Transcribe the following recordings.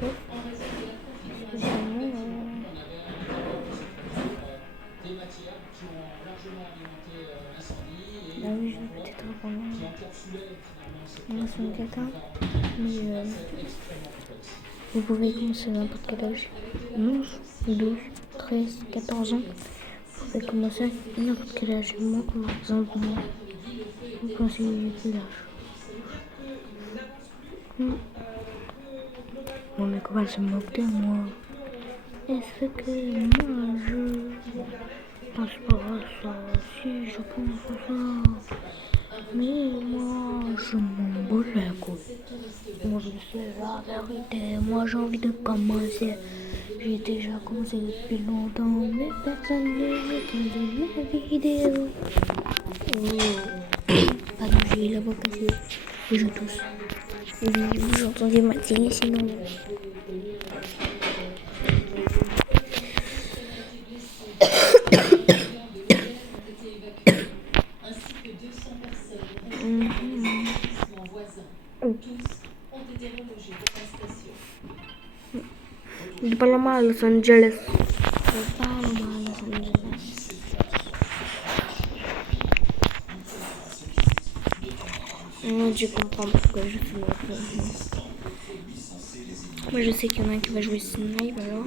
top. Spécialement, bah oui, je vais peut-être pendant son caca. Mais vous pouvez commencer à n'importe quel âge. 11, 12, 13, 14 ans. Vous pouvez commencer à n'importe quel âge. Moi, par exemple, moi, vous conseillez quel âge? Bon, mes copains se moquent de moi. Est-ce que moi, je pense pas à ça? Si, je pense à ça. Mais moi, je m'en bats les couilles. Moi, je sais la vérité. Moi, j'ai envie de commencer. J'ai déjà commencé depuis longtemps, mais personne ne regarde mes vidéos. Oh. Pardon, j'ai eu la voix cassée. Et je tousse. Vous entendez ma télé, sinon. De Panama à Los Angeles. De Panama à Los Angeles. Je comprends pourquoi je fais le film. Moi je sais qu'il y en a un qui va jouer Snipe alors.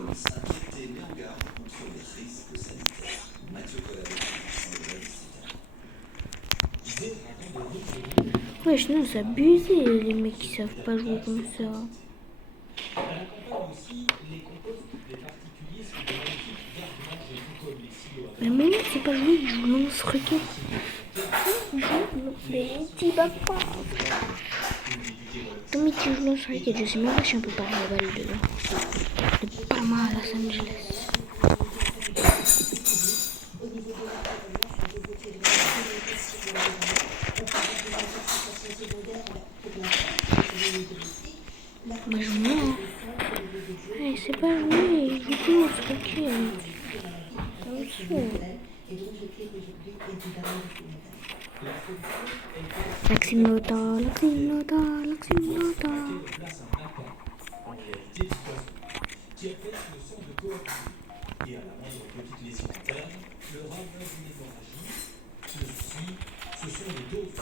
Ouais, sinon c'est abusé les mecs qui savent pas jouer comme ça. Mais mon mec c'est pas jouer, il joue lance-roquette. Mais tu vas pas. Tommy qui joue lance-roquette, je sais même pas si on peut parler la balle dedans. De Panama à Los Angeles. Bah je mens. Hey, c'est pas joué, il joue plus lance-roquette. Comme ça. Maxime Lota, Maxime Lota, Maxime Lota. Qui apaise le sang de coagulé. Et à la moindre petite lésion interne, le ravage d'une hémorragie. Le souci, ce sont les doses.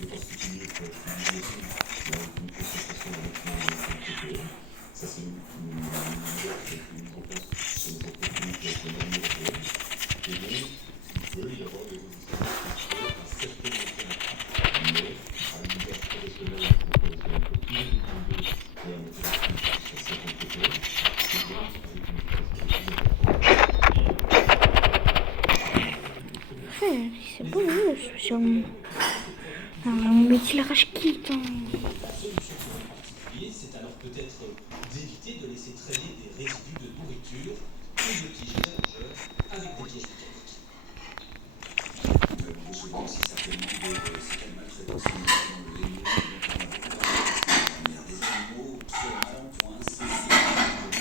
Je pense que c'est mieux pour une lésion. Là, une consultation avec un TPM. Ça, c'est une grosse. C'est une opportunité avec la norme européenne. Et donc, il peut y avoir des résistances à certaines alternatives. Mais à l'univers professionnel, pour faire un peu plus de et un mécanisme sur 50 TPM, c'est bien avec une c'est beau, spécialement. Mais tu l'arraches quitte. La solution pour un particulier, c'est alors peut-être d'éviter de laisser traîner des résidus de nourriture ou de tiges mélangeurs avec des pièges mécaniques. Nous avons reçu aussi certainement de certaines maltraitances, notamment le légume, des animaux, soit malentoin, saisi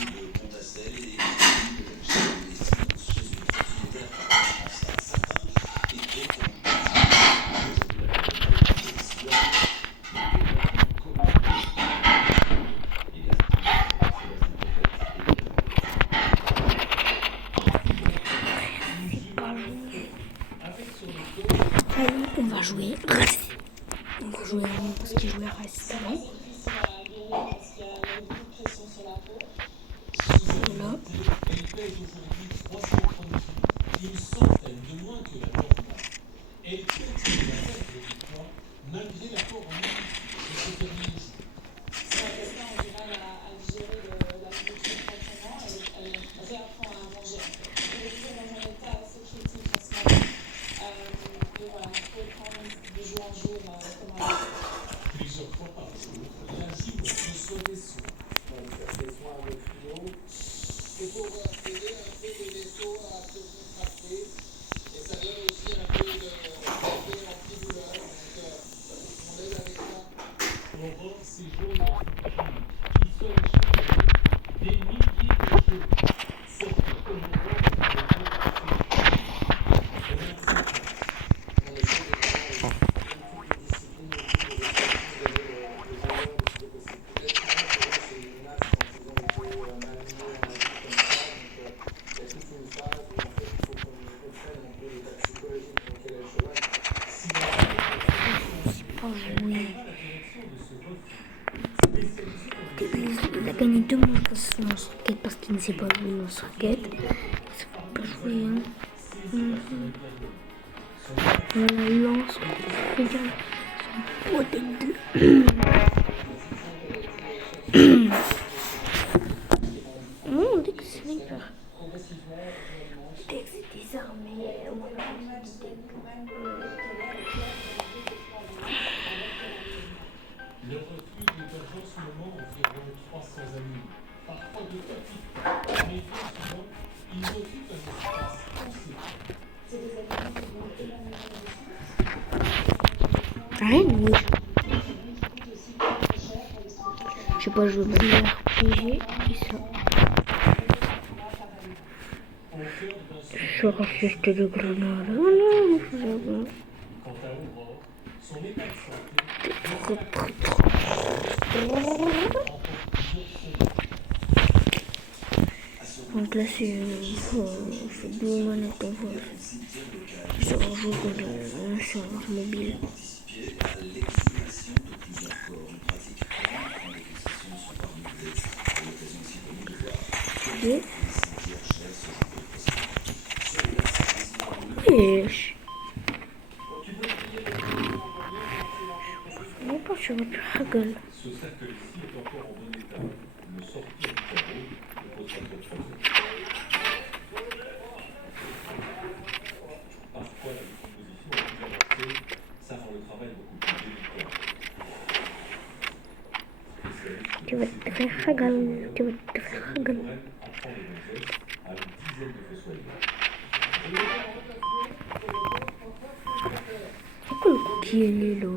de Pondacel et des chez une propriétaire qui pense à certains et d'autres. Allez, on va jouer Racing. On va jouer parce qu'il jouait Racing. Voilà. Elle pèse aujourd'hui 330 kg, une centaine de moins que la normale. Elle continue à perdre du poids malgré l'apport en nourriture de ses derniers jours. Ça a en général à digérer la nourriture correctement, elle réapprend à manger. Elle est toujours dans un état assez critique en ce moment. Et voilà, il faut prendre de jour en jour comme un plusieurs fois par jour, la joue reçoit des soins. On va faire des soins avec l'eau. C'est pour aider un peu le vaisseau à se contracter. son lance-roquette parce qu'il ne sait pas jouer lance-roquette. Ça ne peut pas jouer, hein. Voilà, lance, regarde son pot de non, dès que c'est sniper. Dès que c'est désarmé, Le reflux d'héberge en ce moment environ 300 amis, parfois de petits, mais bien souvent, ils occupent un espace conséquent. Rien, oui. Je sais pas jouer de RPG et ça. Je rafiste de grenade. Oh non, je sais pas. Quant à Aurore, son état de santé donc là c'est deux manettes en voix. Ça rejoue un serveur mobile. Et wesh. On va pas sur votre gueule. Ce cercle-ci est encore en bon état. Le sortir du carreau ne pose pas trop de problème. Parfois, la décomposition est plus avancée, ça rend le travail beaucoup plus délicat. Tu vas te faire ragal. Tu vas te faire ragal. Apprend les bons gestes à une dizaine de fossoyeurs. Pourquoi le cookie est là?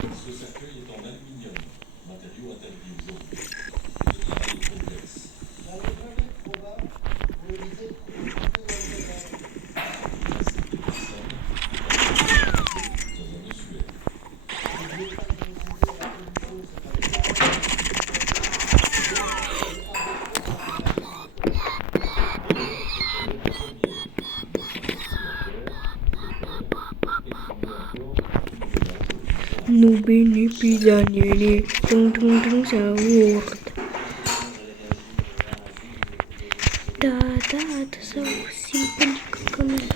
Ce cercueil est en aluminium, matériau interdit aujourd'hui. Le travail est complexe. Nu bini pisanini, tung tung tung sahur. Da sahur simpan di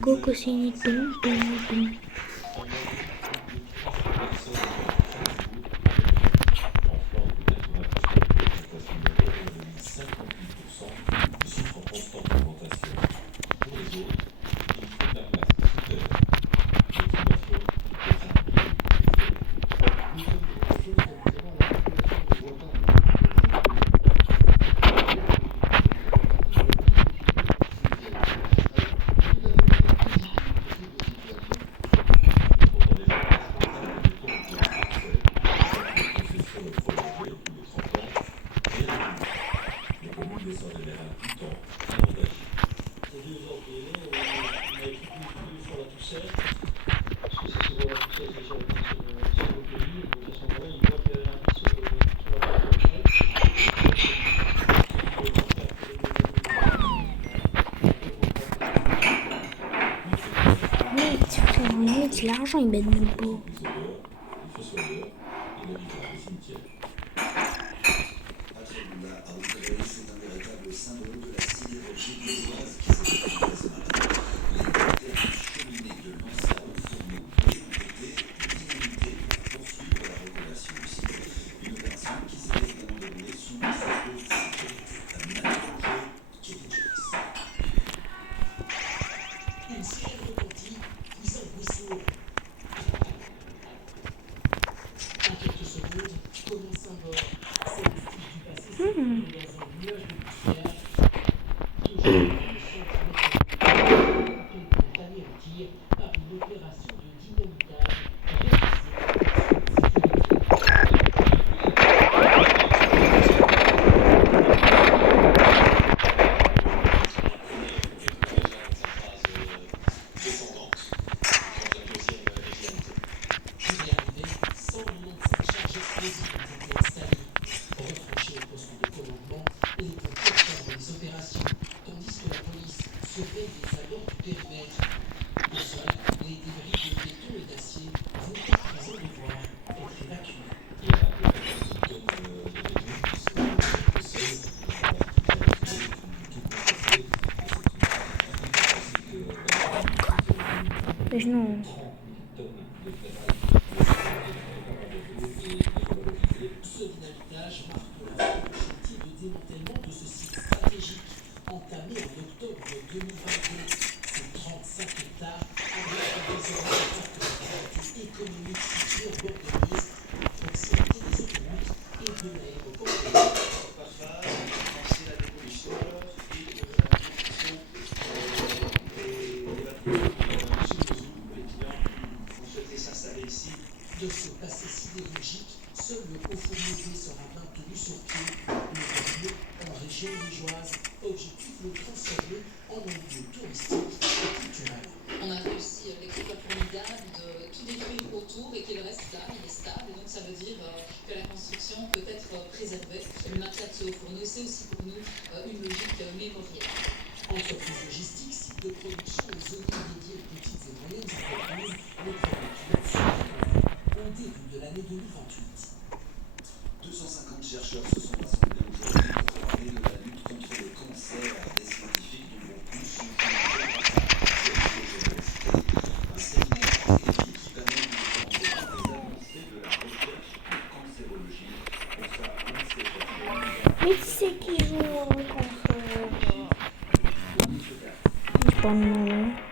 koko sini tung tung tung. L'argent il m'aide même pas. C'est un véritable symbole de la sidérurgie liégeoise qui s'est faite ce matin. Les termes cheminés de l'ancien fourneau ont été dynamités pour poursuivre la révélation du site. Une opération qui s'est évidemment déroulée sous le cercle du site. Un projet Kevin Jones. Une sirène retentit, puis un bruit en quelques secondes, comme un symbole, ces vestiges du passé s'étaient dans un nuage de poussière qui aujourd'hui ne change notre anéantir par une opération de dynamitage sans le nom de cette charge explosive qui était installée, retranchée au poste de commandement que je non. 30 000 tonnes de ferraille et ce dynamitage marquera le chantier de démantèlement de ce site stratégique entamé en octobre 2022. Ces 35 hectares abritent désormais un parc d'activité économique situé en bord de Nice, à proximité des autoroutes et de l'aéroport de Nice. Parfois, penser la démolition et la construction des bâtiments chez nous où les clients ont souhaité s'installer ici. De ce passé sidérurgique, seul le haut fourneau sera maintenu sur pied. Le dernier en région liégeoise. Objectif le transformer en un lieu touristique et culturel. On a réussi l'exploit formidable de tout détruire autour et qu'il reste là, il est stable. Et donc ça veut dire que la construction peut être préservée. Le maintien de ce haut fourneau, c'est aussi pour nous une logique mémorielle. Entreprise logistique, site de production et zones dédiées aux petites et moyennes entreprises, le premier pilote sera au début de l'année 2028. 250 chercheurs se sont rassemblés aujourd'hui pour parler de la lutte contre le cancer. Des scientifiques du groupe Plus sont un séminaire scientifique qui permet de comprendre les avancées de la recherche en cancérologie. Pour ça, un de ces chercheurs Mais qui c'est qui joue au concert? Je sais pas, non.